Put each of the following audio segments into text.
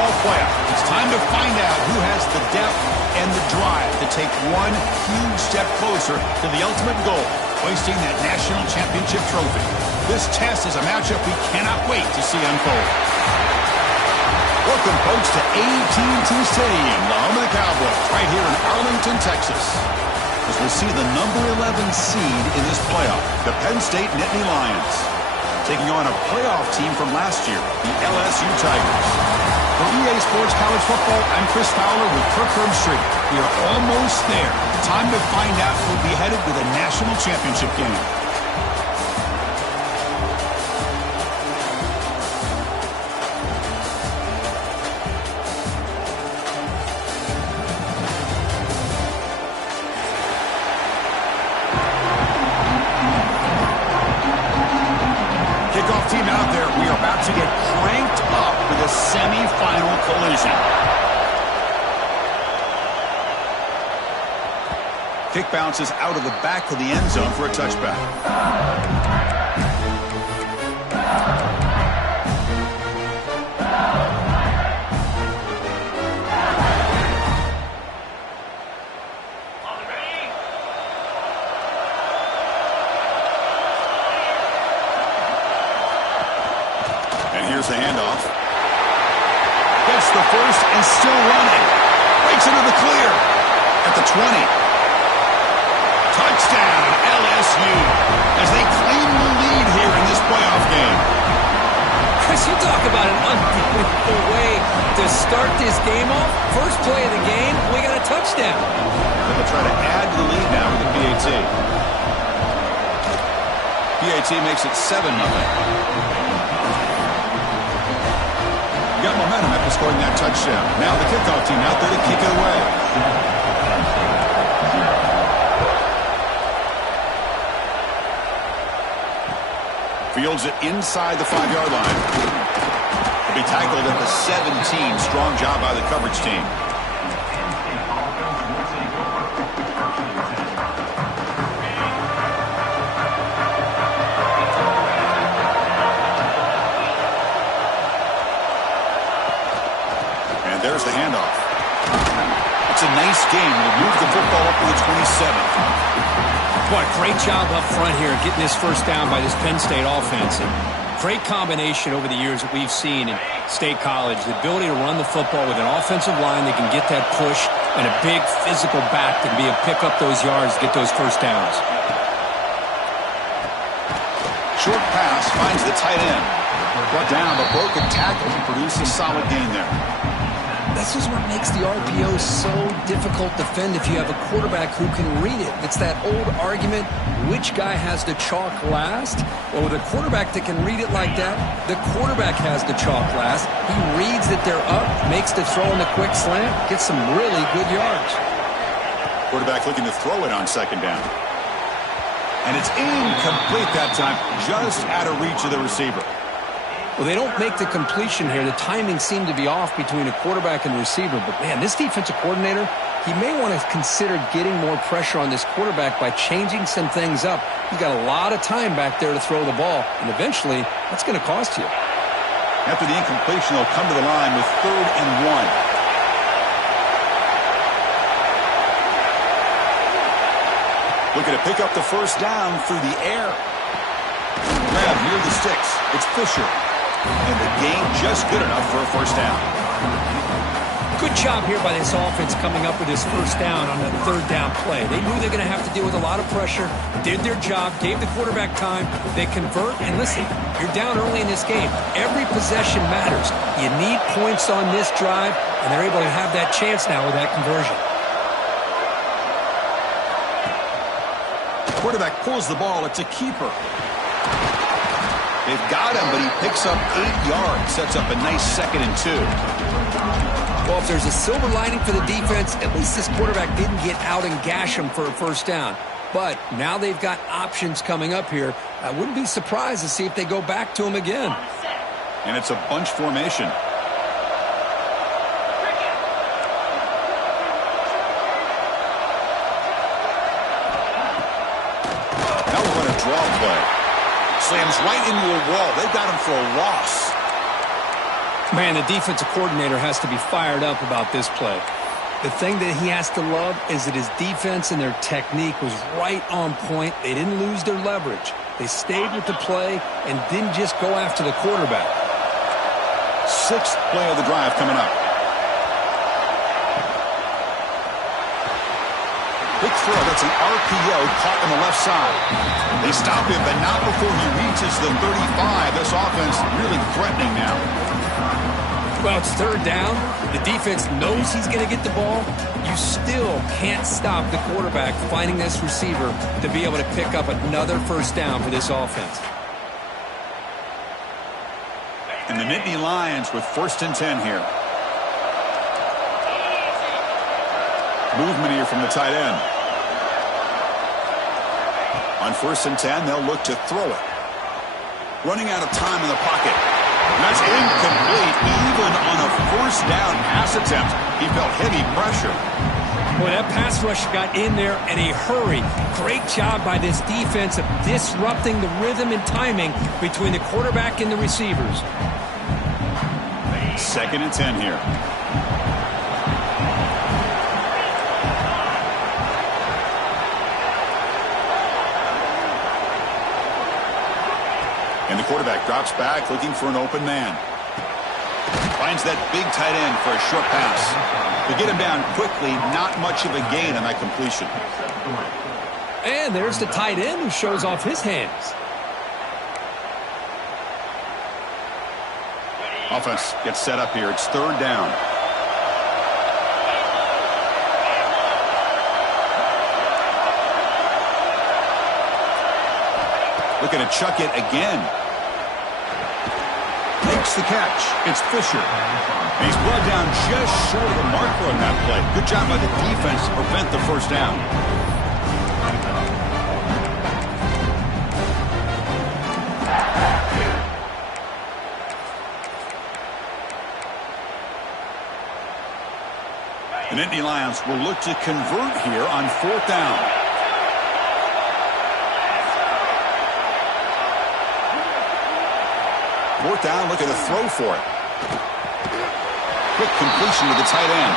football playoff. It's time to find out who has the depth and the drive to take one huge step closer to the ultimate goal, hoisting that national championship trophy. This test is a matchup we cannot wait to see unfold. Welcome, folks, to AT&T Stadium, the home of the Cowboys, right here in Arlington, Texas. As we see the number 11 seed in this playoff, the Penn State Nittany Lions, taking on a playoff team from last year, the LSU Tigers. For EA Sports College Football, I'm Chris Fowler with Kirk Herbstreit. We are almost there. Time to find out who'll be headed to the national championship game. Team out there, we are about to get cranked up for the semi-final collision. Kick bounces out of the back of the end zone for a touchback. Here's the handoff. Gets the first and still running. Breaks into the clear at the 20. Touchdown, LSU, as they claim the lead here in this playoff game. Chris, you talk about an unbelievable way to start this game off. First play of the game, we got a touchdown. They'll try to add to the lead now with the PAT. PAT makes it 7-0. Got momentum after scoring that touchdown. Now the kickoff team out there to kick it away. Fields it inside the 5-yard line. He'll be tackled at the 17. Strong job by the coverage team. There's the handoff. It's a nice game. We'll move the football up to the 27th. What a great job up front here getting this first down by this Penn State offense. And great combination over the years that we've seen in State College. The ability to run the football with an offensive line that can get that push and a big physical back to be able to pick up those yards, get those first downs. Short pass finds the tight end. Brought down, but broken tackle to produce a solid gain there. This is what makes the RPO so difficult to defend if you have a quarterback who can read it. It's that old argument, which guy has the chalk last? Well, with a quarterback that can read it like that, the quarterback has the chalk last. He reads that they're up, makes the throw in the quick slant, gets some really good yards. Quarterback looking to throw it on second down. And it's incomplete that time, just out of reach of the receiver. Well, they don't make the completion here. The timing seemed to be off between a quarterback and the receiver. But, man, this defensive coordinator, he may want to consider getting more pressure on this quarterback by changing some things up. He's got a lot of time back there to throw the ball, and eventually that's going to cost you. After the incompletion, they'll come to the line with 3rd and 1. Looking to pick up the first down through the air. Grab near the sticks. It's Fisher. And the gain just good enough for a first down. Good job here by this offense coming up with this first down on the 3rd down play. They knew they were going to have to deal with a lot of pressure, did their job, gave the quarterback time. They convert, and listen, you're down early in this game. Every possession matters. You need points on this drive, and they're able to have that chance now with that conversion. Quarterback pulls the ball. It's a keeper. They've got him, but he picks up 8 yards, sets up a nice 2nd and 2. Well, if there's a silver lining for the defense, at least this quarterback didn't get out and gash him for a first down. But now they've got options coming up here. I wouldn't be surprised to see if they go back to him again. And it's a bunch formation. Now we're going to draw play. Slams right into a wall. They've got him for a loss. Man, the defensive coordinator has to be fired up about this play. The thing that he has to love is that his defense and their technique was right on point. They didn't lose their leverage. They stayed with the play and didn't just go after the quarterback. Sixth play of the drive coming up. Quick throw. That's an RPO caught on the left side. They stop him, but not before he reaches the 35. This offense really threatening now. Well, it's third down. The defense knows he's going to get the ball. You still can't stop the quarterback finding this receiver to be able to pick up another first down for this offense. And the Nittany Lions with 1st and 10 here. Movement here from the tight end. On 1st and 10, they'll look to throw it. Running out of time in the pocket. That's incomplete. Even on a 1st down pass attempt, he felt heavy pressure. Boy, that pass rush got in there in a hurry. Great job by this defense of disrupting the rhythm and timing between the quarterback and the receivers. 2nd and 10 here. And the quarterback drops back looking for an open man. Finds that big tight end for a short pass. To get him down quickly, not much of a gain on that completion. And there's the tight end who shows off his hands. Offense gets set up here. It's 3rd down. Looking to chuck it again. Makes the catch. It's Fisher. And he's brought down just short of the marker on that play. Good job by the defense to prevent the 1st down. The Nittany Lions will look to convert here on 4th down. 4th down, looking to throw for it. Quick completion to the tight end.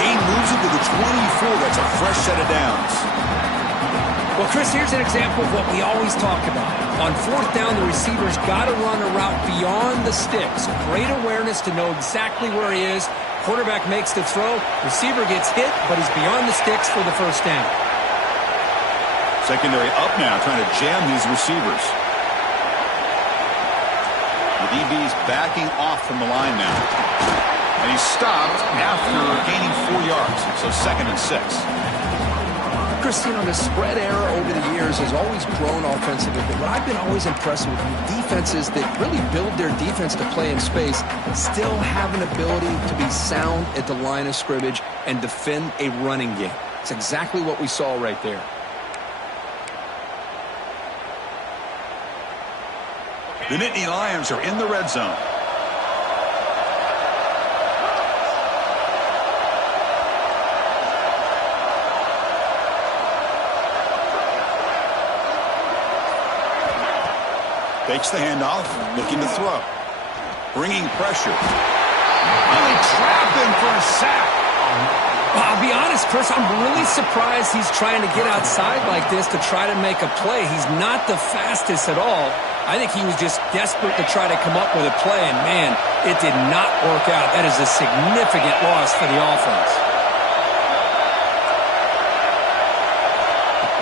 Gain moves him to the 24. That's a fresh set of downs. Well, Chris, here's an example of what we always talk about. On 4th down, the receiver's got to run a route beyond the sticks. Great awareness to know exactly where he is. Quarterback makes the throw. Receiver gets hit, but he's beyond the sticks for the 1st down. Secondary up now, trying to jam these receivers. The DB's backing off from the line now. And he's stopped after gaining 4 yards. So 2nd and 6. Christine, the spread era over the years has always grown offensively. But what I've been always impressed with defenses that really build their defense to play in space still have an ability to be sound at the line of scrimmage and defend a running game. It's exactly what we saw right there. The Nittany Lions are in the red zone. Takes the handoff, looking to throw. Bringing pressure. And they trap him for a sack. I'll be honest, Chris, I'm really surprised he's trying to get outside like this to try to make a play. He's not the fastest at all. I think he was just desperate to try to come up with a play, and man, it did not work out. That is a significant loss for the offense.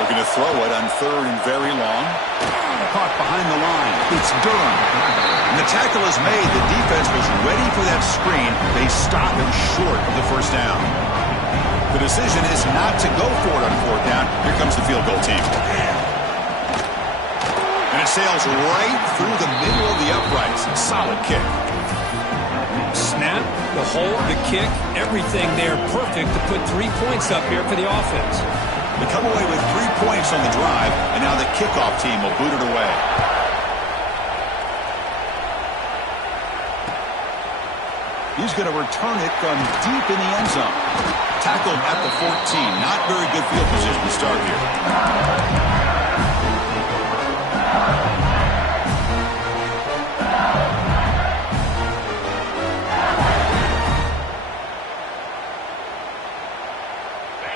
Looking to throw it on 3rd and very long. Caught behind the line. It's Durham. And the tackle is made. The defense was ready for that screen. They stop him short of the 1st down. The decision is not to go for it on 4th down. Here comes the field goal team. And it sails right through the middle of the uprights. Solid kick. Snap, the hold, the kick, everything there perfect to put 3 points up here for the offense. They come away with 3 points on the drive, and now the kickoff team will boot it away. He's going to return it from deep in the end zone. Tackled at the 14. Not very good field position to start here.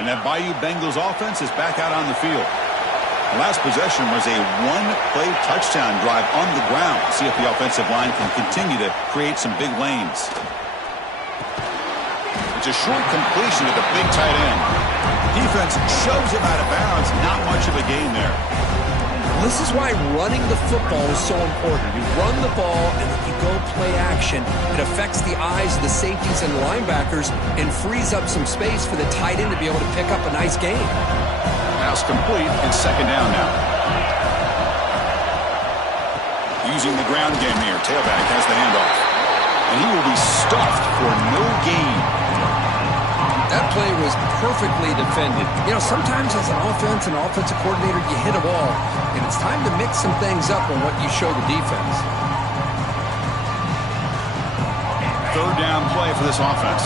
that Bayou Bengals offense is back out on the field. The last possession was a one-play touchdown drive on the ground. See if the offensive line can continue to create some big lanes. It's a short completion to the big tight end. Defense shoves him out of bounds. Not much of a gain there. This is why running the football is so important. You run the ball and then you go play action. It affects the eyes of the safeties and linebackers and frees up some space for the tight end to be able to pick up a nice gain. Pass complete and second down now. Using the ground game here. Tailback has the handoff. And he will be stuffed for no gain. That play was perfectly defended. You know, sometimes as an offense and offensive coordinator, you hit a ball, and it's time to mix some things up on what you show the defense. Third down play for this offense.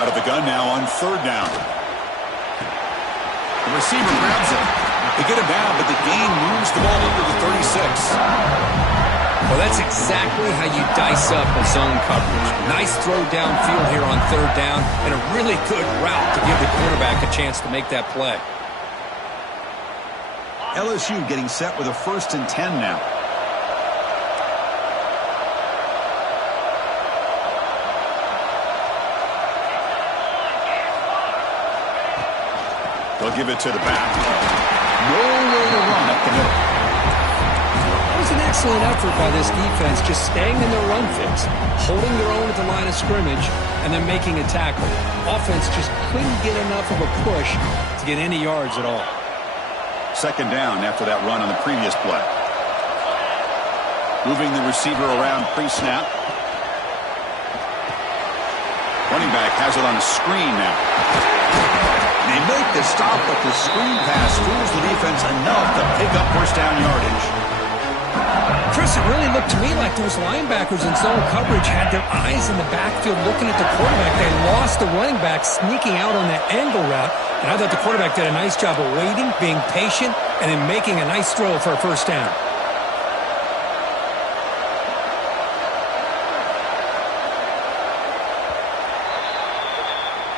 Out of the gun now on third down. The receiver grabs it. They get him down, but the gain moves the ball into the 36. Well, that's exactly how you dice up a zone coverage. Nice throw downfield here on third down, and a really good route to give the quarterback a chance to make that play. LSU getting set with a 1st and 10 now. They'll give it to the back. Nowhere to run up the middle. An excellent effort by this defense, just staying in their run fix, holding their own at the line of scrimmage, and then making a tackle. Offense just couldn't get enough of a push to get any yards at all. Second down after that run on the previous play. Moving the receiver around pre-snap. Running back has it on a screen now. They make the stop, but the screen pass fools the defense enough to pick up first down yardage. Chris, it really looked to me like those linebackers in zone coverage had their eyes in the backfield looking at the quarterback. They lost the running back sneaking out on that angle route, and I thought the quarterback did a nice job of waiting, being patient, and then making a nice throw for a first down.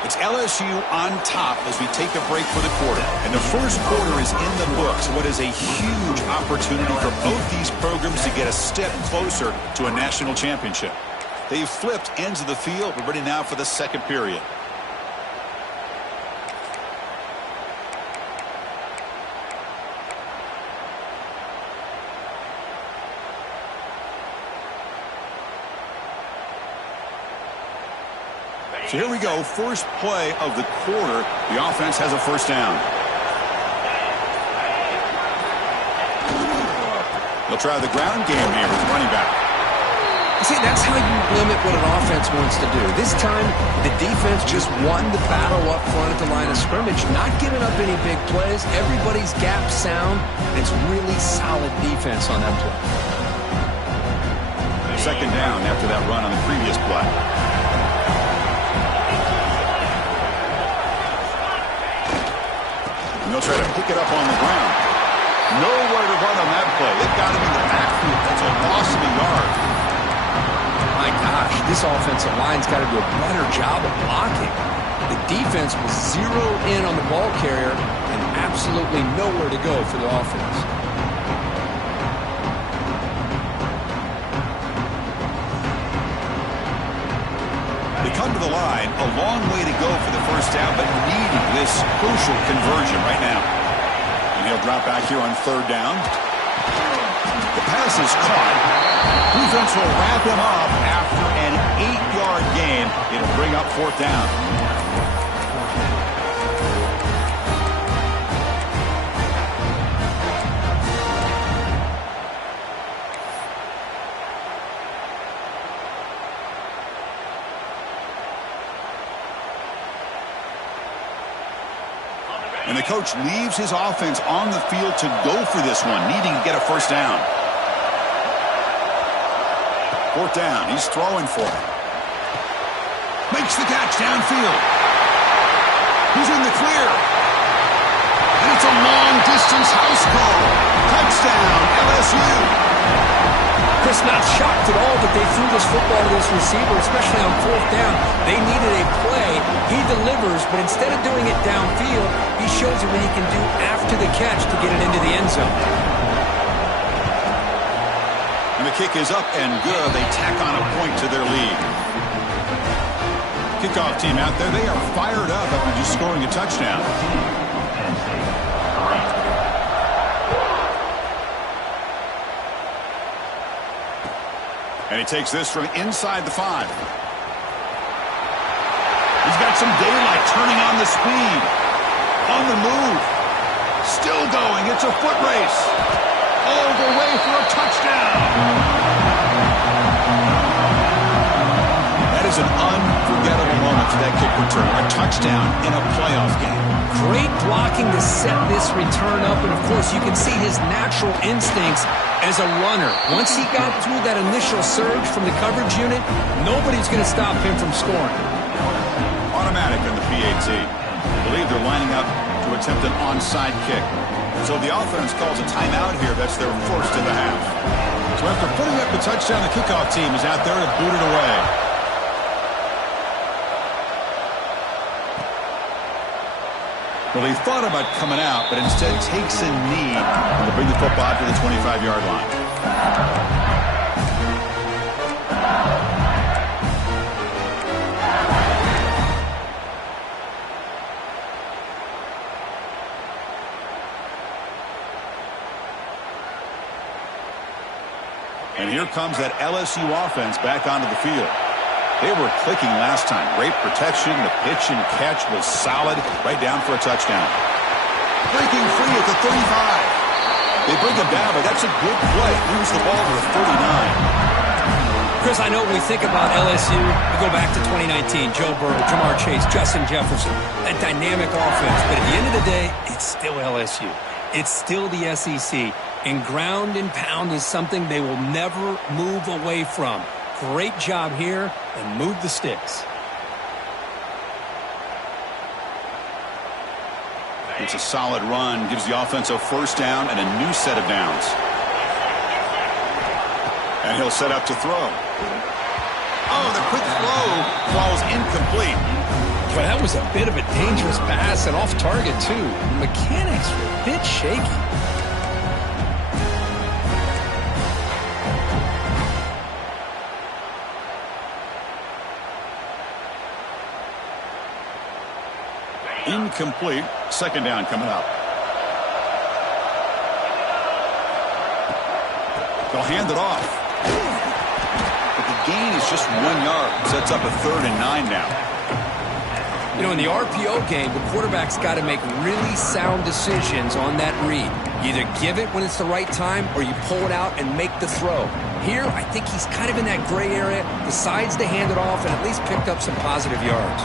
It's LSU on top as we take a break for the quarter. And the first quarter is in the books. What is a huge opportunity for both these programs to get a step closer to a national championship. They've flipped ends of the field. We're ready now for the second period. So here we go, first play of the quarter. The offense has a first down. They'll try the ground game here with running back. See, that's how you limit what an offense wants to do. This time, the defense just won the battle up front at the line of scrimmage, not giving up any big plays. Everybody's gap sound, and it's really solid defense on that play. Second down after that run on the previous play. And they'll try to pick it up on the ground. Nowhere to run on that play. They've got him in the backfield. That's a loss of a yard. My gosh, this offensive line's got to do a better job of blocking. The defense was zeroed in on the ball carrier and absolutely nowhere to go for the offense. They come to the line, a long way to go for the first down, but needing this crucial conversion right now. And he'll drop back here on third down. The pass is caught. Defense will wrap him up after an 8-yard gain. It'll bring up fourth down. And the coach leaves his offense on the field to go for this one, needing to get a first down. Fourth down, he's throwing for it. Makes the catch downfield. He's in the clear. And it's a long-distance house call. Touchdown, LSU. Chris, not shocked at all that they threw this football to this receiver, especially on fourth down. They needed a play. He delivers, but instead of doing it downfield, he shows you what he can do after the catch to get it into the end zone. And the kick is up and good. They tack on a point to their lead. Kickoff team out there, they are fired up after just scoring a touchdown. And he takes this from inside the 5. He's got some daylight, turning on the speed. On the move. Still going. It's a foot race. All the way for a touchdown. That is an unforgettable moment for that kick return. A touchdown in a playoff game. Great blocking to set this return up, and of course you can see his natural instincts as a runner. Once he got through that initial surge from the coverage unit, nobody's going to stop him from scoring. Automatic in the PAT. I believe they're lining up to attempt an onside kick. So the offense calls a timeout here. That's their first in the half. So after putting up the touchdown, the kickoff team is out there to boot it away. Well, he thought about coming out, but instead takes a knee to bring the football to the 25-yard line. And here comes that LSU offense back onto the field. They were clicking last time. Great protection. The pitch and catch was solid. Right down for a touchdown. Breaking free at the 35. They bring him down, but that's a good play. Moves the ball to the 39. Chris, I know when we think about LSU, we go back to 2019. Joe Burrow, Jamar Chase, Justin Jefferson. That dynamic offense. But at the end of the day, it's still LSU. It's still the SEC. And ground and pound is something they will never move away from. Great job here, and move the sticks. It's a solid run. Gives the offense a first down and a new set of downs. And he'll set up to throw. Oh, the quick throw falls incomplete. But that was a bit of a dangerous pass and off target, too. The mechanics were a bit shaky. Incomplete. Second down coming up. They'll hand it off. But the gain is just 1 yard. Sets up a 3rd and 9 now. You know, in the RPO game, the quarterback's got to make really sound decisions on that read. You either give it when it's the right time or you pull it out and make the throw. Here, I think he's kind of in that gray area, decides to hand it off and at least picked up some positive yards.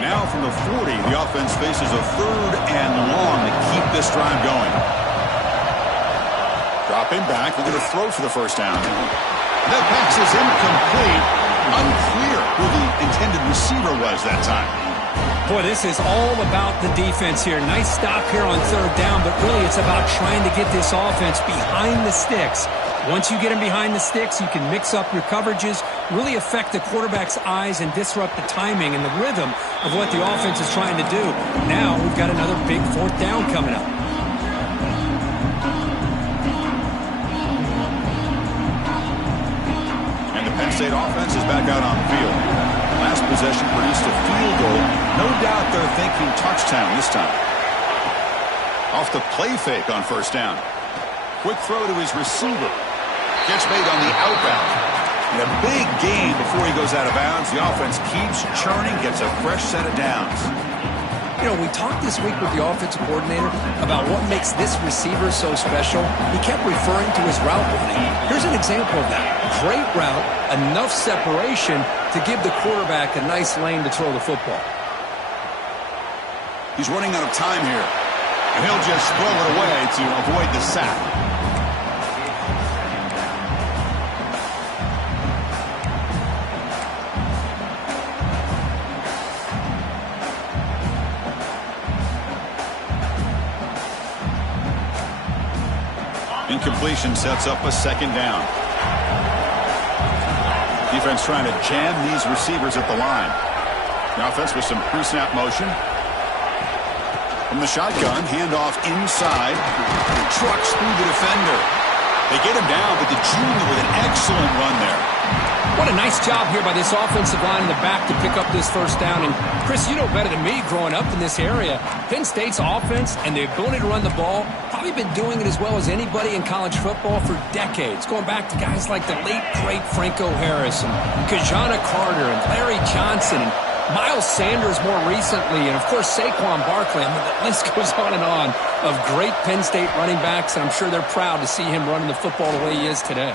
Now from the 40, the offense faces a 3rd and long to keep this drive going. Dropping back, they're going to throw for the first down. That pass is incomplete. Unclear who the intended receiver was that time. Boy, this is all about the defense here. Nice stop here on 3rd down, but really it's about trying to get this offense behind the sticks. Once you get them behind the sticks, you can mix up your coverages, really affect the quarterback's eyes and disrupt the timing and the rhythm of what the offense is trying to do. Now we've got another big 4th down coming up. And the Penn State offense is back out on the field. Last possession produced a field goal. No doubt they're thinking touchdown this time. Off the play fake on first down. Quick throw to his receiver. Gets made on the outbound. And a big gain before he goes out of bounds. The offense keeps churning, gets a fresh set of downs. You know, we talked this week with the offensive coordinator about what makes this receiver so special. He kept referring to his route running. Here's an example of that. Great route, enough separation to give the quarterback a nice lane to throw the football. He's running out of time here. And he'll just throw it away to avoid the sack. incompletion sets up a second down. Defense trying to jam these receivers at the line. The offense with some pre-snap motion. From the shotgun, handoff inside. Trucks through the defender. They get him down, but the junior with an excellent run there. What a nice job here by this offensive line in the back to pick up this first down. And, Chris, you know better than me growing up in this area. Penn State's offense and the ability to run the ball, probably been doing it as well as anybody in college football for decades, going back to guys like the late, great Franco Harris and Kajana Carter and Larry Johnson and Miles Sanders more recently, and, of course, Saquon Barkley. I mean, the list goes on and on of great Penn State running backs, and I'm sure they're proud to see him running the football the way he is today.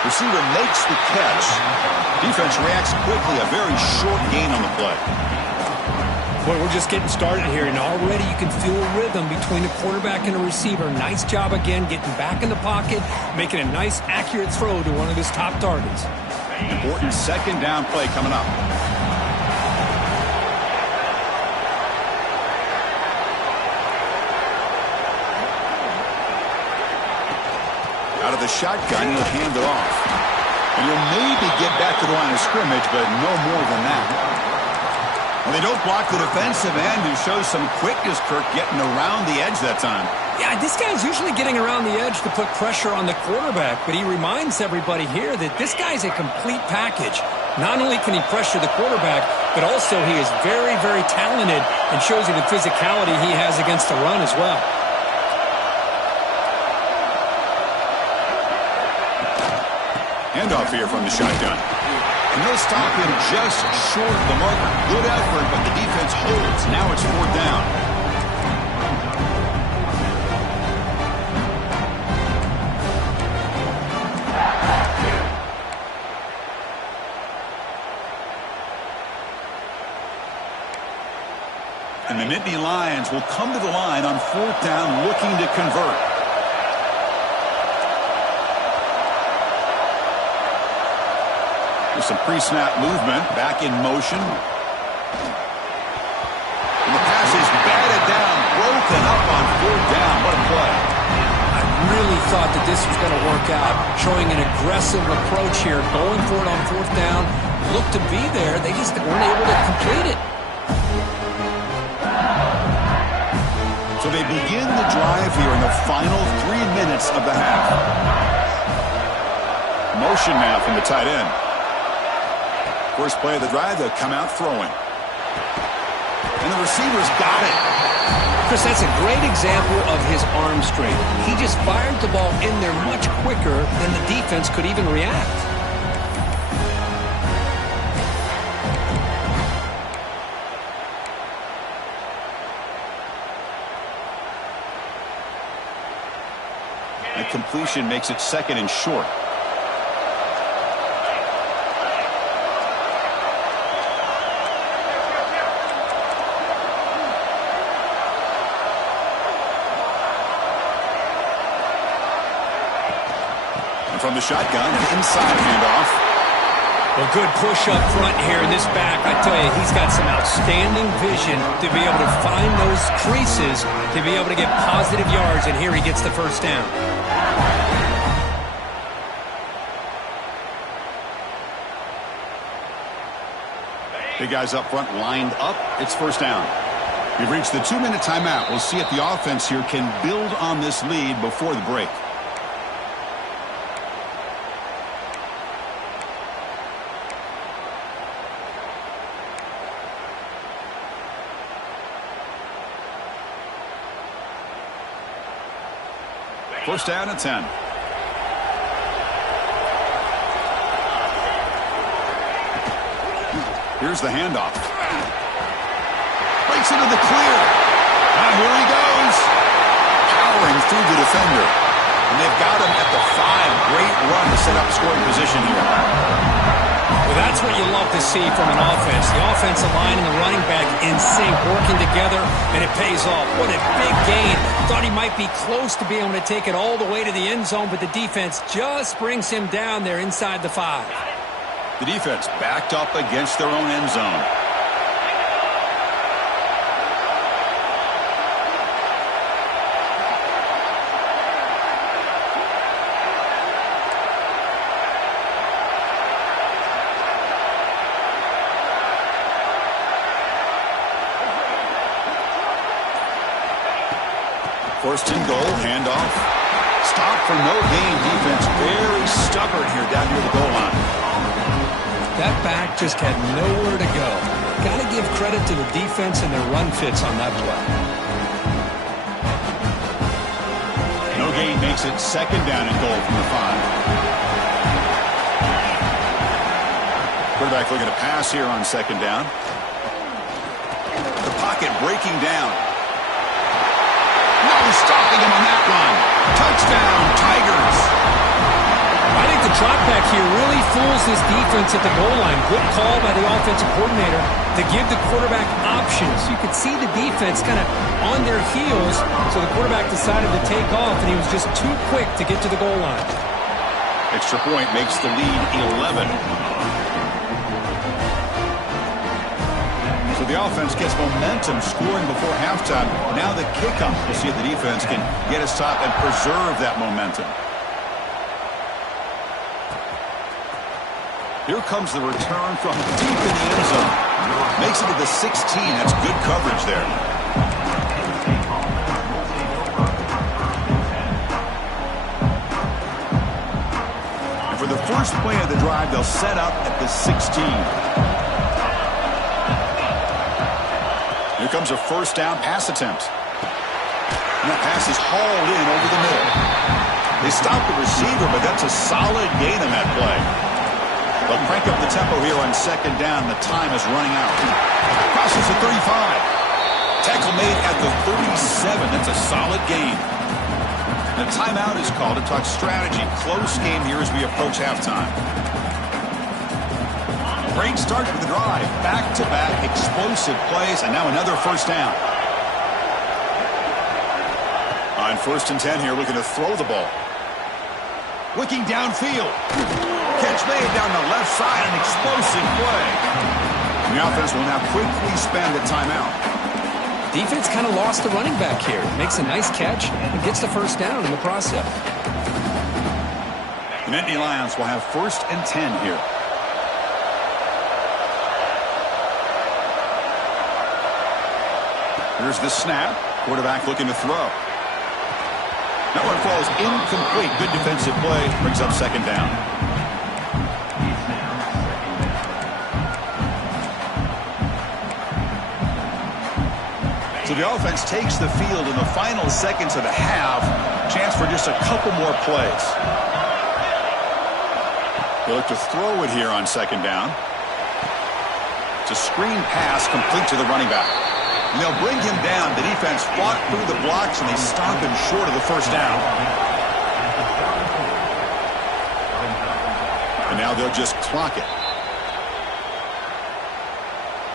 Receiver makes the catch. Defense reacts quickly. A very short gain on the play. Boy, we're just getting started here, and already you can feel a rhythm between the quarterback and the receiver. Nice job again getting back in the pocket, making a nice, accurate throw to one of his top targets. Important second down play coming up. Out of the shotgun, he'll hand it off. And he'll maybe get back to the line of scrimmage, but no more than that. Well, they don't block the defensive end, who shows some quickness, Kirk, getting around the edge that time. Yeah, this guy's usually getting around the edge to put pressure on the quarterback, but he reminds everybody here that this guy's a complete package. Not only can he pressure the quarterback, but also he is very, very talented and shows you the physicality he has against the run as well. Handoff here from the shotgun. And they'll stop him just short of the marker. Good effort, but the defense holds. Now it's fourth down. And the Nittany Lions will come to the line on fourth down looking to convert. Some pre-snap movement, back in motion. And the pass is batted down, broken up on fourth down. What a play. I really thought that this was going to work out, showing an aggressive approach here, going for it on fourth down. Looked to be there, they just weren't able to complete it. So they begin the drive here in the final 3 minutes of the half. Motion now from the tight end. First play of the drive, they'll come out throwing. And the receiver's got it. Chris, that's a great example of his arm strength. He just fired the ball in there much quicker than the defense could even react. That completion makes it second and short. From the shotgun, an inside handoff. Well, good push up front here in this back. I tell you, he's got some outstanding vision to be able to find those creases, to be able to get positive yards, and here he gets the first down. Big guys up front lined up. It's first down. We've reached the 2-minute timeout. We'll see if the offense here can build on this lead before the break. First down at 10. Here's the handoff. Breaks into the clear. And here he goes. Powering through the defender. And they've got him at the 5. Great run to set up scoring position here. Well, that's what you love to see from an offense. The offensive line and the running back in sync, working together, and it pays off. What a big gain. Thought he might be close to being able to take it all the way to the end zone, but the defense just brings him down there inside the 5. The defense backed up against their own end zone. First and goal, handoff. Stop for no gain. Defense very stubborn here down near the goal line. That back just had nowhere to go. Got to give credit to the defense and their run fits on that play. No gain makes it second down and goal from the 5. Quarterback looking to pass here on second down. The pocket breaking down. No stopping him on that run. Touchdown, Tigers. I think the drop back here really fools this defense at the goal line. Good call by the offensive coordinator to give the quarterback options. You could see the defense kind of on their heels, so the quarterback decided to take off, and he was just too quick to get to the goal line. Extra point makes the lead 11. So the offense gets momentum scoring before halftime. Now the kickoff. We'll see if the defense can get a stop and preserve that momentum. Here comes the return from deep in the end zone. Makes it to the 16. That's good coverage there. And for the first play of the drive, they'll set up at the 16. Here comes a first down pass attempt. And that pass is hauled in over the middle. They stop the receiver, but that's a solid gain on that play. They'll crank up the tempo here on second down. The time is running out. Crosses the 35. Tackle made at the 37. That's a solid gain. The timeout is called to talk strategy. Close game here as we approach halftime. Great start to the drive. Back-to-back explosive plays, and now another first down. On first and 10 here, looking to throw the ball. Looking downfield. Catch made down the left side, an explosive play. And the offense will now quickly spend a timeout. Defense kind of lost the running back here. Makes a nice catch and gets the first down in the process. The Nittany Lions will have first and 10 here. Here's the snap. Quarterback looking to throw. That one falls incomplete. Good defensive play. Brings up second down. So the offense takes the field in the final seconds of the half. Chance for just a couple more plays. They look to throw it here on second down. It's a screen pass complete to the running back. And they'll bring him down. The defense fought through the blocks, and they stop him short of the first down. And now they'll just clock it.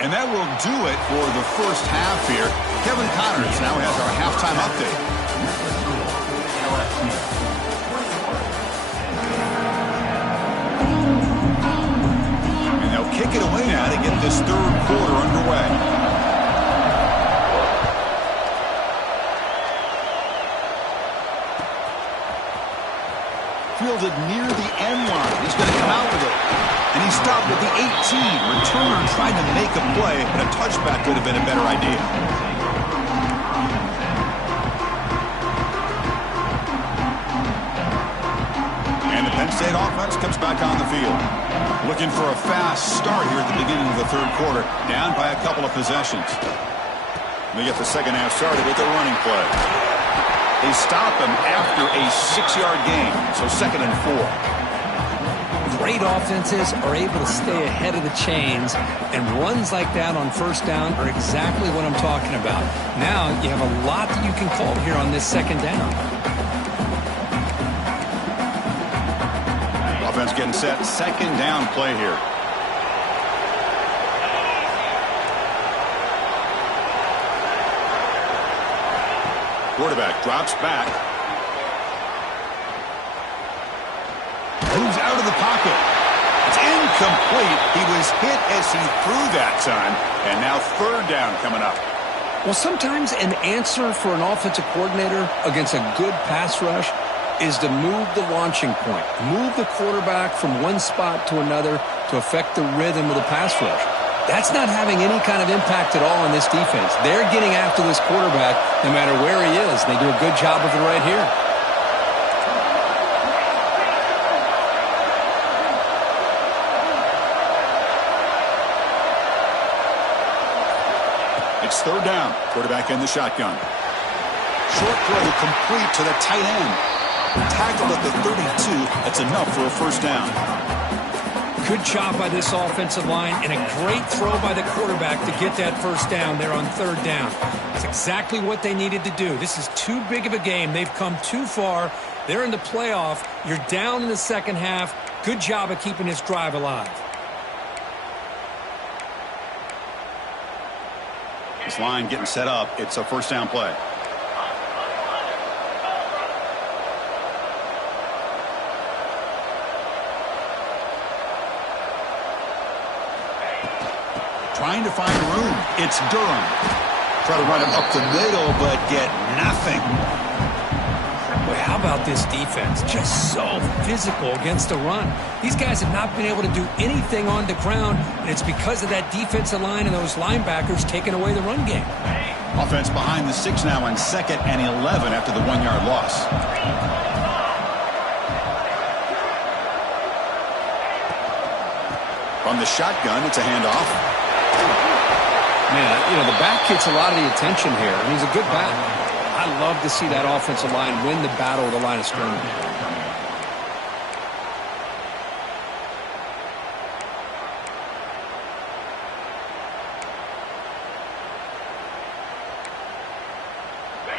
And that will do it for the first half here. Kevin Connors now has our halftime update. And they'll kick it away now to get this third quarter underway. Fielded near the end line. He's going to come out with it. And he stopped at the 18. Returner trying to make a play, and a touchback would have been a better idea. And the Penn State offense comes back on the field. Looking for a fast start here at the beginning of the third quarter. Down by a couple of possessions. They get the second half started with a running play. They stop him after a 6-yard gain, so second and 4. Great offenses are able to stay ahead of the chains, and runs like that on first down are exactly what I'm talking about. Now you have a lot that you can call here on this second down. Offense getting set. Second down play here. Quarterback drops back. Moves out of the pocket. It's incomplete. He was hit as he threw that time. And now third down coming up. Well, sometimes an answer for an offensive coordinator against a good pass rush is to move the launching point. Move the quarterback from one spot to another to affect the rhythm of the pass rush. That's not having any kind of impact at all on this defense. They're getting after this quarterback no matter where he is. They do a good job of it right here. It's third down. Quarterback in the shotgun. Short throw complete to the tight end. Tackled at the 32. That's enough for a first down. Good job by this offensive line and a great throw by the quarterback to get that first down there on third down. That's exactly what they needed to do. This is too big of a game. They've come too far. They're in the playoff. You're down in the second half. Good job of keeping this drive alive. This line getting set up. It's a first down play. Trying to find room. It's Durham. Try to run him up the middle, but get nothing. Boy, how about this defense? Just so physical against the run. These guys have not been able to do anything on the ground, and it's because of that defensive line and those linebackers taking away the run game. Offense behind the 6 now on 2nd and 11 after the 1-yard loss. From the shotgun, it's a handoff. Man, you know, the back gets a lot of the attention here, and he's a good back. I love to see that offensive line win the battle at the line of scrimmage.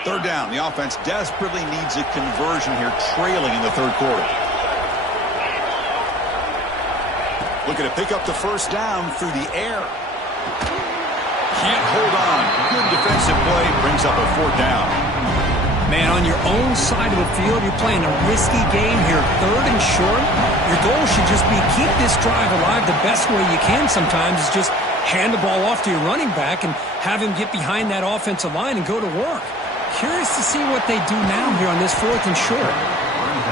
Third down. The offense desperately needs a conversion here, trailing in the third quarter. Looking to pick up the first down through the air. Can't hold on. Good defensive play. Brings up a fourth down. Man, on your own side of the field, you're playing a risky game here. Third and short. Your goal should just be keep this drive alive the best way you can sometimes is just hand the ball off to your running back and have him get behind that offensive line and go to work. Curious to see what they do now here on this fourth and short.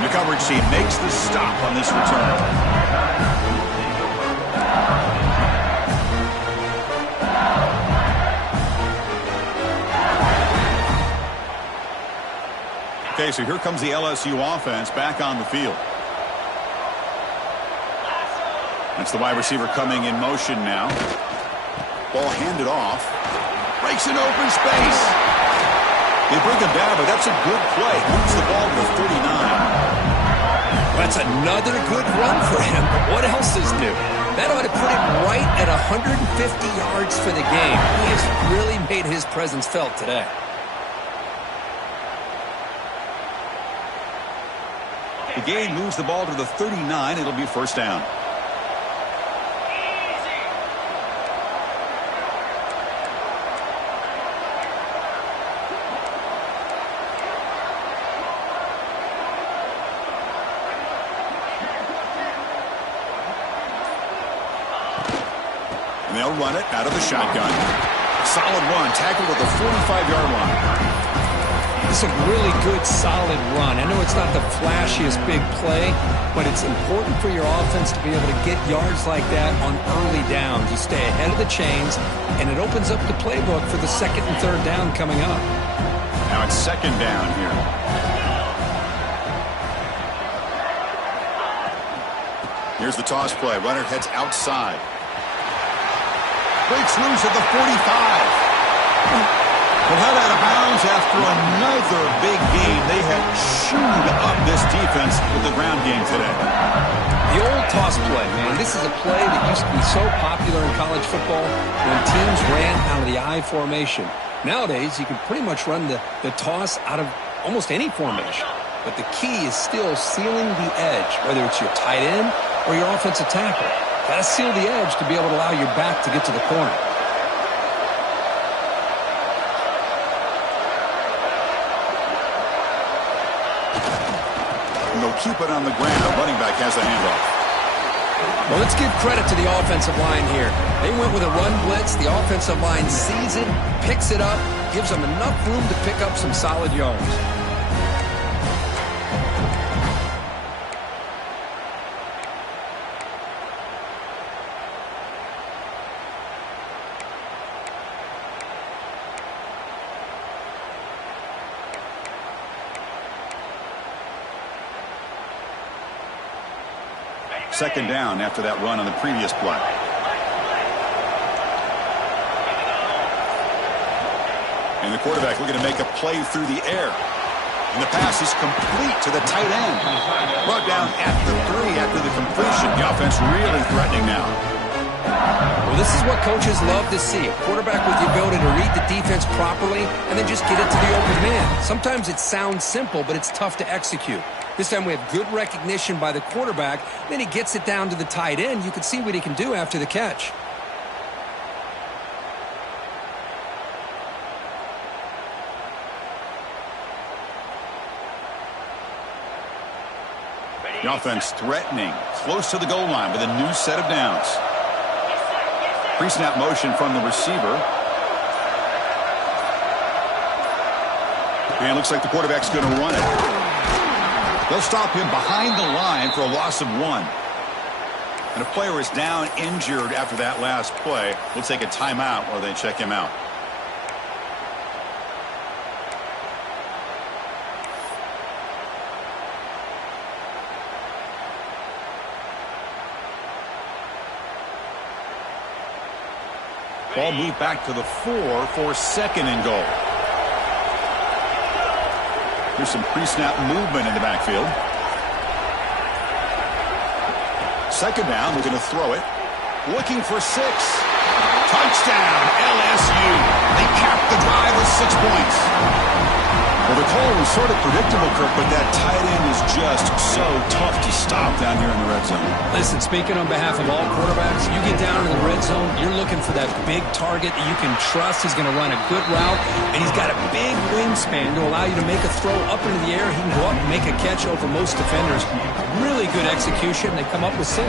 The coverage team makes the stop on this return. Okay, so here comes the LSU offense back on the field. That's the wide receiver coming in motion now. Ball handed off. Breaks an open space. They bring him down, but that's a good play. Moves the ball to the 39. That's another good run for him, but what else is new? That ought to put him right at 150 yards for the game. He has really made his presence felt today. The game moves the ball to the 39. It'll be first down. And they'll run it out of the shotgun. Solid run. Tackled at the 45-yard line. It's a really good, solid run. I know it's not the flashiest big play, but it's important for your offense to be able to get yards like that on early downs. You stay ahead of the chains, and it opens up the playbook for the second and third down coming up. Now it's second down here. Here's the toss play. Runner heads outside. Breaks loose at the 45. Well, head out of bounds after another big game. They have chewed up this defense with the ground game today. The old toss play, man. This is a play that used to be so popular in college football when teams ran out of the I formation. Nowadays, you can pretty much run the toss out of almost any formation. But the key is still sealing the edge, whether it's your tight end or your offensive tackle. Got to seal the edge to be able to allow your back to get to the corner. Keep it on the ground. Running back has the handoff. Well, let's give credit to the offensive line here. They went with a run blitz. The offensive line sees it, picks it up, gives them enough room to pick up some solid yards. Second down after that run on the previous play. And the quarterback looking to make a play through the air. And the pass is complete to the tight end. Brought down at the 3 after the completion. The offense really threatening now. Well, this is what coaches love to see. A quarterback with the ability to read the defense properly and then just get it to the open man. Sometimes it sounds simple, but it's tough to execute. This time we have good recognition by the quarterback. Then he gets it down to the tight end. You can see what he can do after the catch. The offense threatening, close to the goal line with a new set of downs. Pre-snap motion from the receiver. And it looks like the quarterback's going to run it. They'll stop him behind the line for a loss of 1. And a player is down injured after that last play. We'll take a timeout while they check him out. Ball moved back to the 4 for second and goal. Here's some pre-snap movement in the backfield. Second down, we're going to throw it. Looking for 6. Touchdown, LSU. They capped the drive with 6 points. Well, the call was sort of predictable, Kirk, but that tight end is just so tough to stop down here in the red zone. Listen, speaking on behalf of all quarterbacks, you get down in the red zone, you're looking for that big target that you can trust. He's going to run a good route, and he's got a big wingspan to allow you to make a throw up into the air. He can go up and make a catch over most defenders. Really good execution. They come up with 6.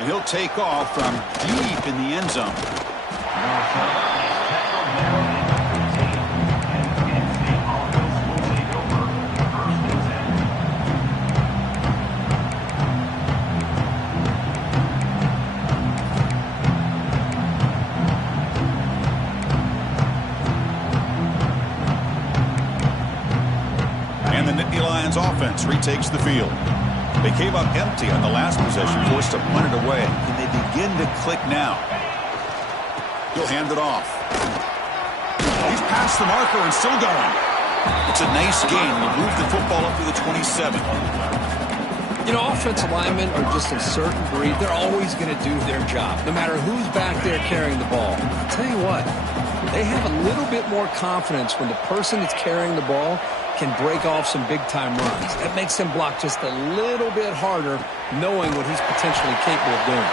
And he'll take off from deep in the end zone. And the Nittany Lions offense retakes the field. They came up empty on the last possession, forced to punt it away. Can they begin to click now? He'll hand it off. He's past the marker and still going. It's a nice gain. He'll move the football up to the 27. You know, offensive linemen are just a certain breed. They're always going to do their job, no matter who's back there carrying the ball. I'll tell you what, they have a little bit more confidence when the person that's carrying the ball can break off some big-time runs. That makes him block just a little bit harder, knowing what he's potentially capable of doing.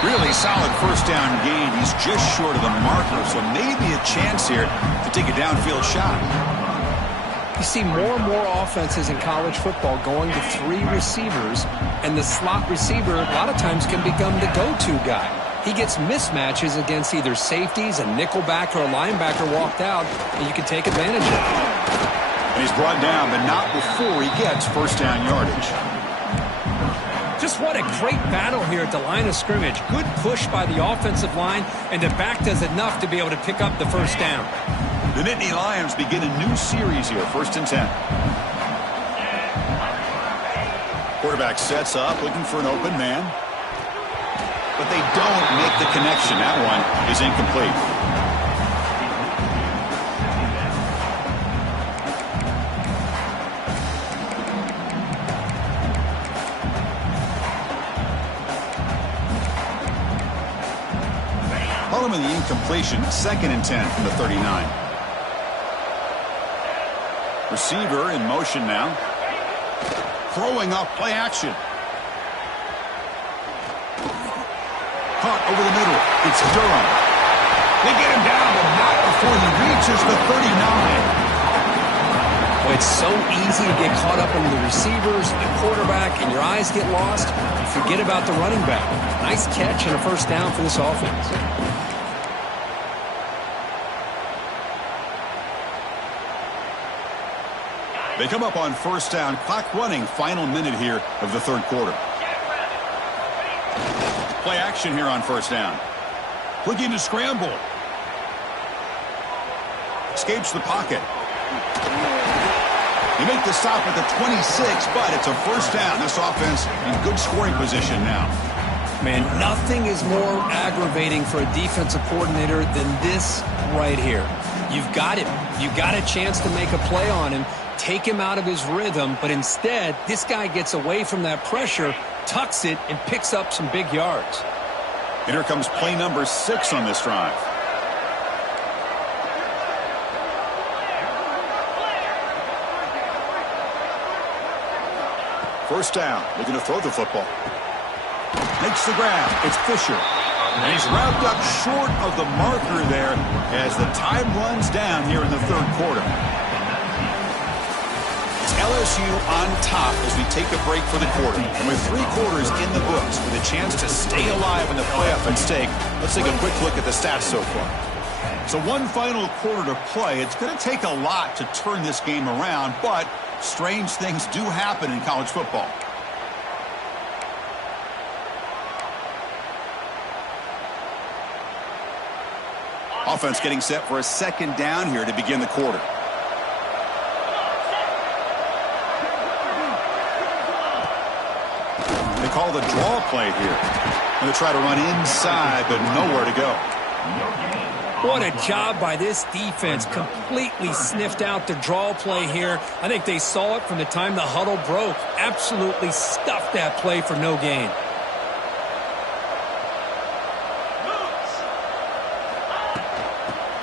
Really solid first down gain. He's just short of the marker, so maybe a chance here to take a downfield shot. You see more and more offenses in college football going to 3 receivers, and the slot receiver a lot of times can become the go-to guy. He gets mismatches against either safeties, a nickelback, or a linebacker walked out, and you can take advantage of it. And he's brought down, but not before he gets first down yardage. Just what a great battle here at the line of scrimmage. Good push by the offensive line, and the back does enough to be able to pick up the first down. The Nittany Lions begin a new series here, 1st and 10. Quarterback sets up, looking for an open man. But they don't make the connection. That one is incomplete. Following the incompletion, 2nd and 10 from the 39. Receiver in motion now. Throwing up play action. Caught over the middle. It's Durham. They get him down, but not before he reaches the 39. Well, it's so easy to get caught up in the receivers, the quarterback, and your eyes get lost. You forget about the running back. Nice catch and a first down for this offense. They come up on first down, clock running, final minute here of the 3rd quarter. Play action here on first down. Looking to scramble. Escapes the pocket. They make the stop at the 26, but it's a first down. This offense in good scoring position now. Man, nothing is more aggravating for a defensive coordinator than this right here. You've got him. You've got a chance to make a play on him, take him out of his rhythm, but instead, this guy gets away from that pressure, tucks it, and picks up some big yards. And here comes play number 6 on this drive. First down, looking to throw the football. Makes the grab. It's Fisher. And he's wrapped up short of the marker there as the time runs down here in the third quarter. It's LSU on top as we take a break for the quarter. And with 3 quarters in the books with a chance to stay alive in the playoff at stake, let's take a quick look at the stats so far. So one final quarter to play. It's going to take a lot to turn this game around, but strange things do happen in college football. Offense getting set for a second down here to begin the quarter. They call the draw play here. Going to try to run inside, but nowhere to go. What a job by this defense. Completely sniffed out the draw play here. I think they saw it from the time the huddle broke. Absolutely stuffed that play for no gain.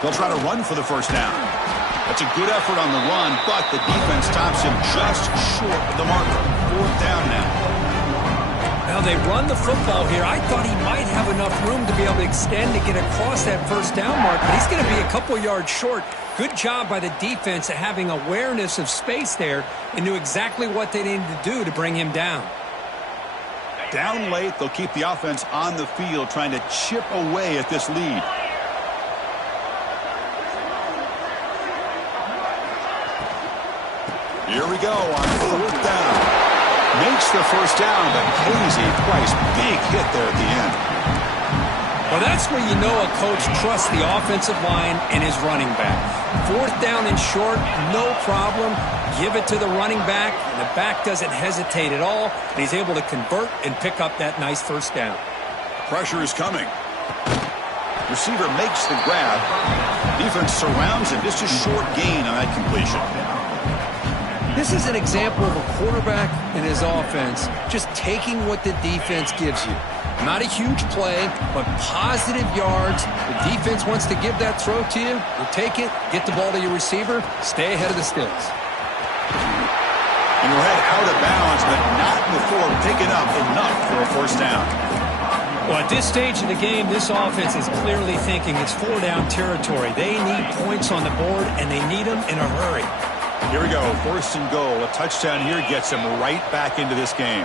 They'll try to run for the first down. That's a good effort on the run, but the defense stops him just short of the marker. 4th down now. Now they run the football here. I thought he might have enough room to be able to extend to get across that first down mark, but he's going to be a couple yards short. Good job by the defense at having awareness of space there and knew exactly what they needed to do to bring him down. Down late, they'll keep the offense on the field trying to chip away at this lead. Here we go on 4th down. Makes the first down, but pays a price. Big hit there at the end. Well, that's where you know a coach trusts the offensive line and his running back. 4th down and short, no problem. Give it to the running back, and the back doesn't hesitate at all. And he's able to convert and pick up that nice first down. Pressure is coming. Receiver makes the grab. Defense surrounds him. Just a short gain on that completion. This is an example of a quarterback and his offense just taking what the defense gives you. Not a huge play, but positive yards. The defense wants to give that throw to you. You take it, get the ball to your receiver, stay ahead of the sticks. And we'll head out of bounds, but not before picking up enough for a first down. Well, at this stage of the game, this offense is clearly thinking it's 4-down territory. They need points on the board, and they need them in a hurry. Here we go, 1st and goal. A touchdown here gets them right back into this game.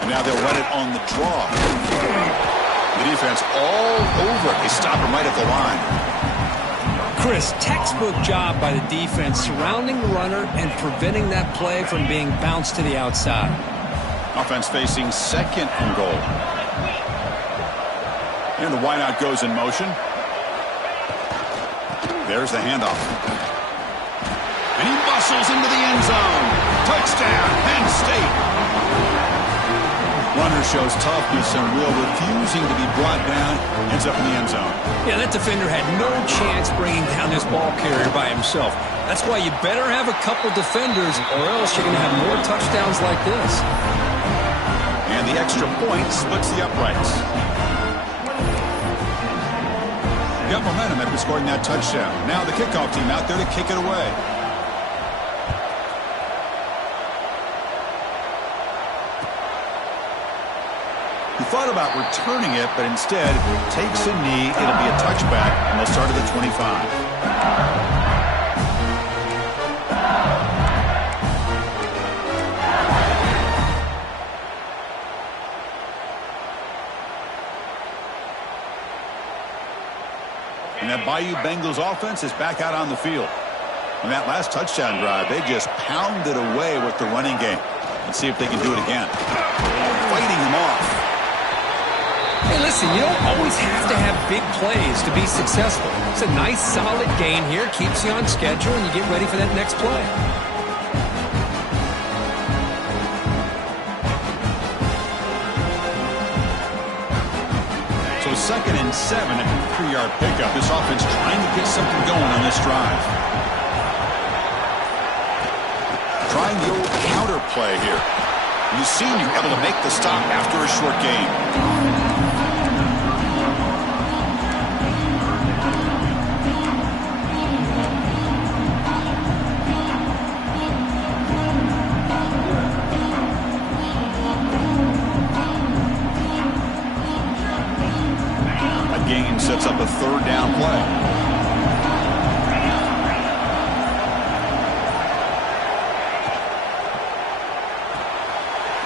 And now they'll run it on the draw. The defense all over it. They stop him right at the line. Chris, textbook job by the defense surrounding the runner and preventing that play from being bounced to the outside. Offense facing 2nd and goal. And the wideout goes in motion. There's the handoff. And he bustles into the end zone. Touchdown, Penn State. Runner shows toughness and will, refusing to be brought down. Ends up in the end zone. Yeah, that defender had no chance bringing down this ball carrier by himself. That's why you better have a couple defenders, or else you're going to have more touchdowns like this. And the extra point splits the uprights. Got momentum after scoring that touchdown. Now the kickoff team out there to kick it away. He thought about returning it, but instead takes a knee. It'll be a touchback, and they'll start at the 25. And that Bayou Bengals offense is back out on the field. On that last touchdown drive, they just pounded away with the running game. Let's see if they can do it again. Fighting him off. Hey, listen, you don't always have to have big plays to be successful. It's a nice, solid gain here. Keeps you on schedule, and you get ready for that next play. So 2nd and 7 at the 3-yard pickup. This offense trying to get something going on this drive. Trying the old counter play here. And the senior able to make the stop after a short gain. That gain sets up a 3rd down play.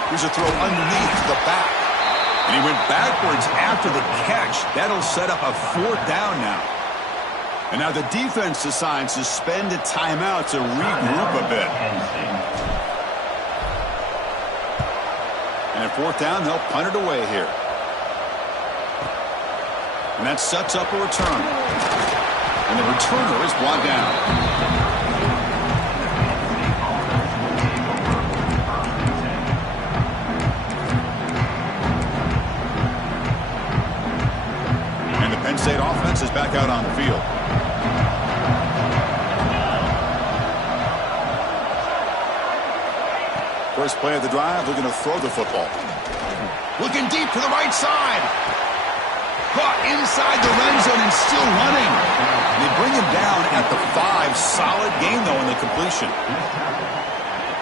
Here's a throw underneath the back. And he went backwards after the catch. That'll set up a 4th down now. And now the defense decides to spend a timeout to regroup a bit. And at 4th down, they'll punt it away here. And that sets up a return. And the returner is brought down. Penn State offense is back out on the field. First play of the drive, looking to throw the football. Looking deep to the right side. Caught inside the red zone and still running. And they bring him down at the 5. Solid gain, though, in the completion.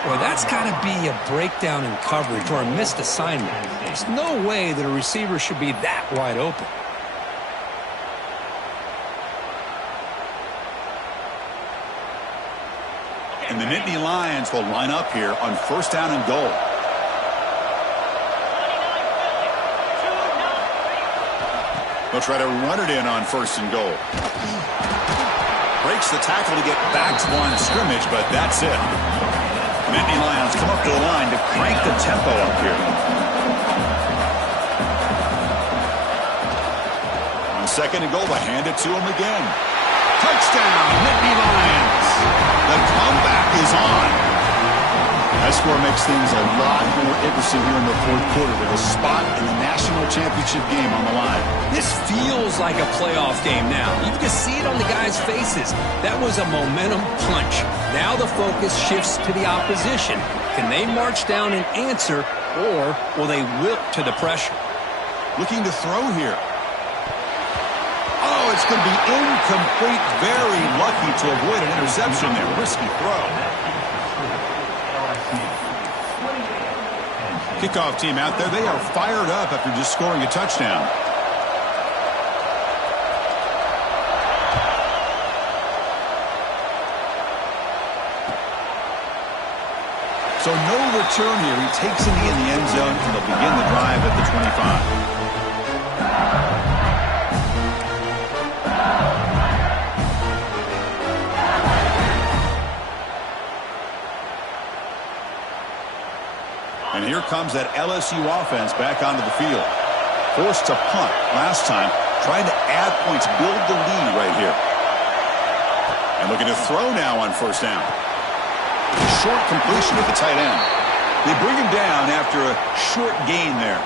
Boy, that's got to be a breakdown in coverage or a missed assignment. There's no way that a receiver should be that wide open. And the Nittany Lions will line up here on 1st down and goal. They'll try to run it in on 1st and goal. Breaks the tackle to get back to the line of scrimmage, but that's it. The Nittany Lions come up to the line to crank the tempo up here. On 2nd and goal, they hand it to him again. Touchdown, Nittany Lions. The comeback is on. That score makes things a lot more interesting here in the 4th quarter with a spot in the national championship game on the line. This feels like a playoff game now. You can see it on the guys' faces. That was a momentum punch. Now the focus shifts to the opposition. Can they march down and answer, or will they wilt to the pressure? Looking to throw here. Oh, it's going to be incomplete. Very lucky to avoid an interception there. Risky throw. Kickoff team out there. They are fired up after just scoring a touchdown. So no return here. He takes it in the end zone, and they'll begin the drive at the 25. And here comes that LSU offense back onto the field. Forced to punt last time, trying to add points, build the lead right here. And looking to throw now on 1st down. Short completion with the tight end. They bring him down after a short gain there.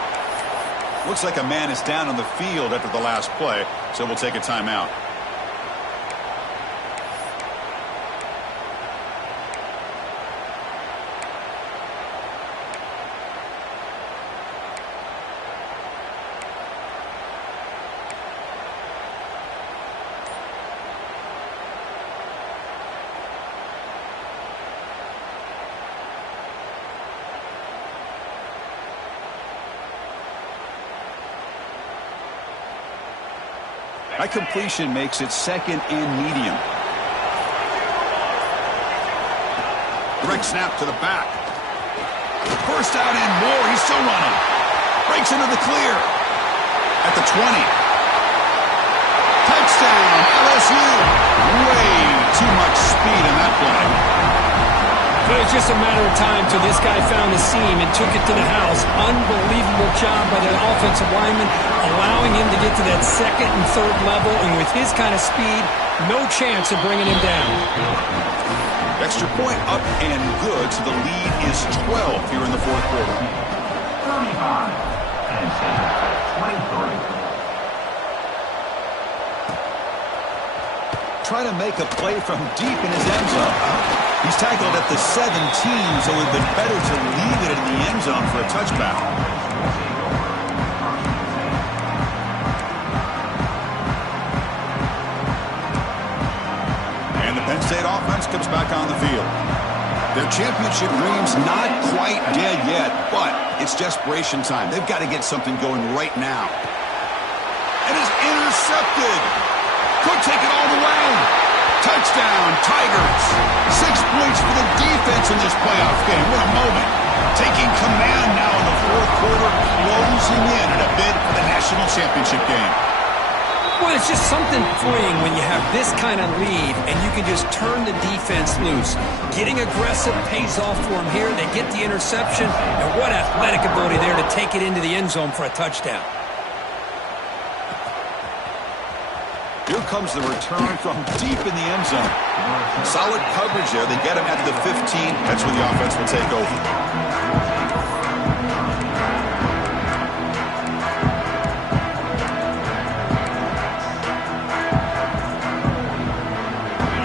Looks like a man is down on the field after the last play, so we'll take a timeout. That completion makes it 2nd and medium. Direct snap to the back. First out and more. He's still running. Breaks into the clear. At the 20. Touchdown, LSU. Way too much speed in that play. Good was just a matter of time till this guy found the seam and took it to the house. Unbelievable job by the offensive lineman, allowing him to get to that second and third level, and with his kind of speed, no chance of bringing him down. Extra point up and good, so the lead is 12 here in the fourth quarter. 35 and 23. Trying to make a play from deep in his end zone. He's tackled at the 17, so it would have been better to leave it in the end zone for a touchback. And the Penn State offense comes back on the field. Their championship dream's not quite dead yet, but it's desperation time. They've got to get something going right now. It is intercepted. Could take it all the way. Touchdown, Tigers. 6 points for the defense in this playoff game. What a moment. Taking command now in the fourth quarter, closing in at a bid for the national championship game. Well, it's just something freeing when you have this kind of lead and you can just turn the defense loose. Getting aggressive pays off for them here. They get the interception, and what athletic ability there to take it into the end zone for a touchdown. Here comes the return from deep in the end zone. Solid coverage there. They get him at the 15. That's where the offense will take over.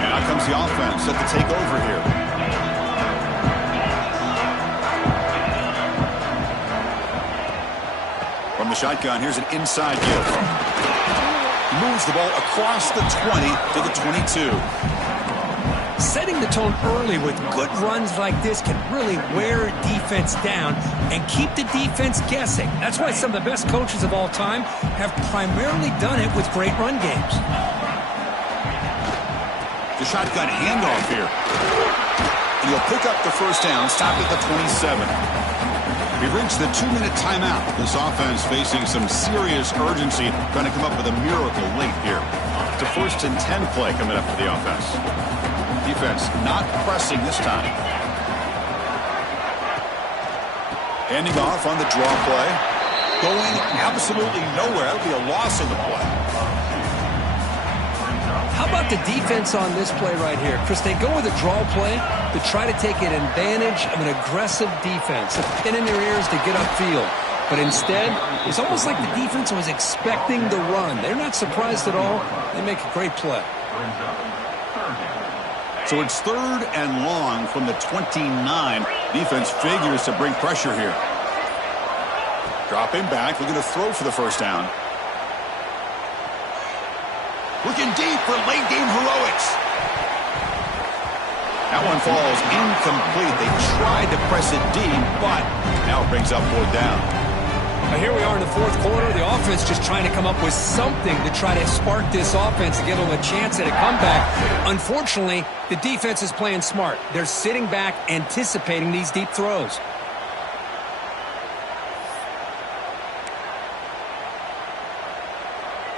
And out comes the offense set to take over here. From the shotgun, here's an inside give. Moves the ball across the 20 to the 22. Setting the tone early with good runs like this can really wear a defense down and keep the defense guessing. That's why some of the best coaches of all time have primarily done it with great run games. The shotgun handoff here. And he'll pick up the first down, stop at the 27. We've reached the 2-minute timeout. This offense facing some serious urgency, trying to come up with a miracle late here. It's a 1st and 10 play coming up for the offense. Defense not pressing this time. Handing off on the draw play. Going absolutely nowhere. That'll be a loss of the play. How about the defense on this play right here? Chris, they go with a draw play to try to take an advantage of an aggressive defense, a pin in their ears to get upfield. But instead, it's almost like the defense was expecting the run. They're not surprised at all. They make a great play. So it's 3rd and long from the 29. Defense figures to bring pressure here. Dropping back, looking to throw for the first down. Looking deep for late-game heroics. That one falls incomplete. They tried to press it deep, but now it brings up 4th down. Now here we are in the fourth quarter. The offense just trying to come up with something to try to spark this offense to give them a chance at a comeback. Unfortunately, the defense is playing smart. They're sitting back, anticipating these deep throws.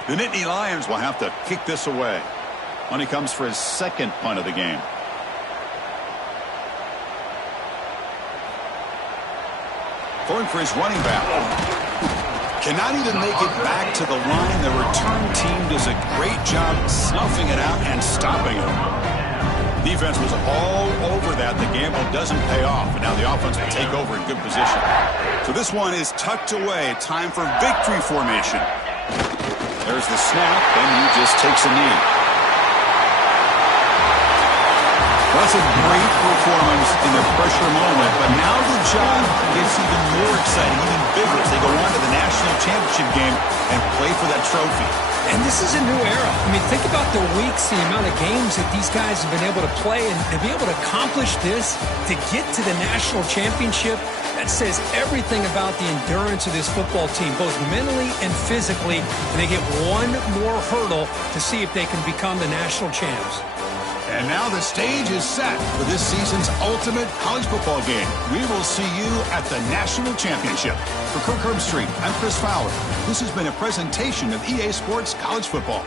The Nittany Lions will have to kick this away. When he comes for his 2nd punt of the game. Going for his running back. Cannot even make it back to the line. The return team does a great job snuffing it out and stopping it. Defense was all over that. The gamble doesn't pay off. And now the offense will take over in good position. So this one is tucked away. Time for victory formation. There's the snap, and he just takes a knee. That's a great performance in the pressure moment, but now the job gets even more exciting, even bigger as they go on to the national championship game and play for that trophy. And this is a new era. I mean, think about the weeks, the amount of games that these guys have been able to play, and to be able to accomplish this, to get to the national championship, that says everything about the endurance of this football team, both mentally and physically. And they get one more hurdle to see if they can become the national champs. And now the stage is set for this season's ultimate college football game. We will see you at the national championship. For Kirk Herbstreit, I'm Chris Fowler. This has been a presentation of EA Sports College Football.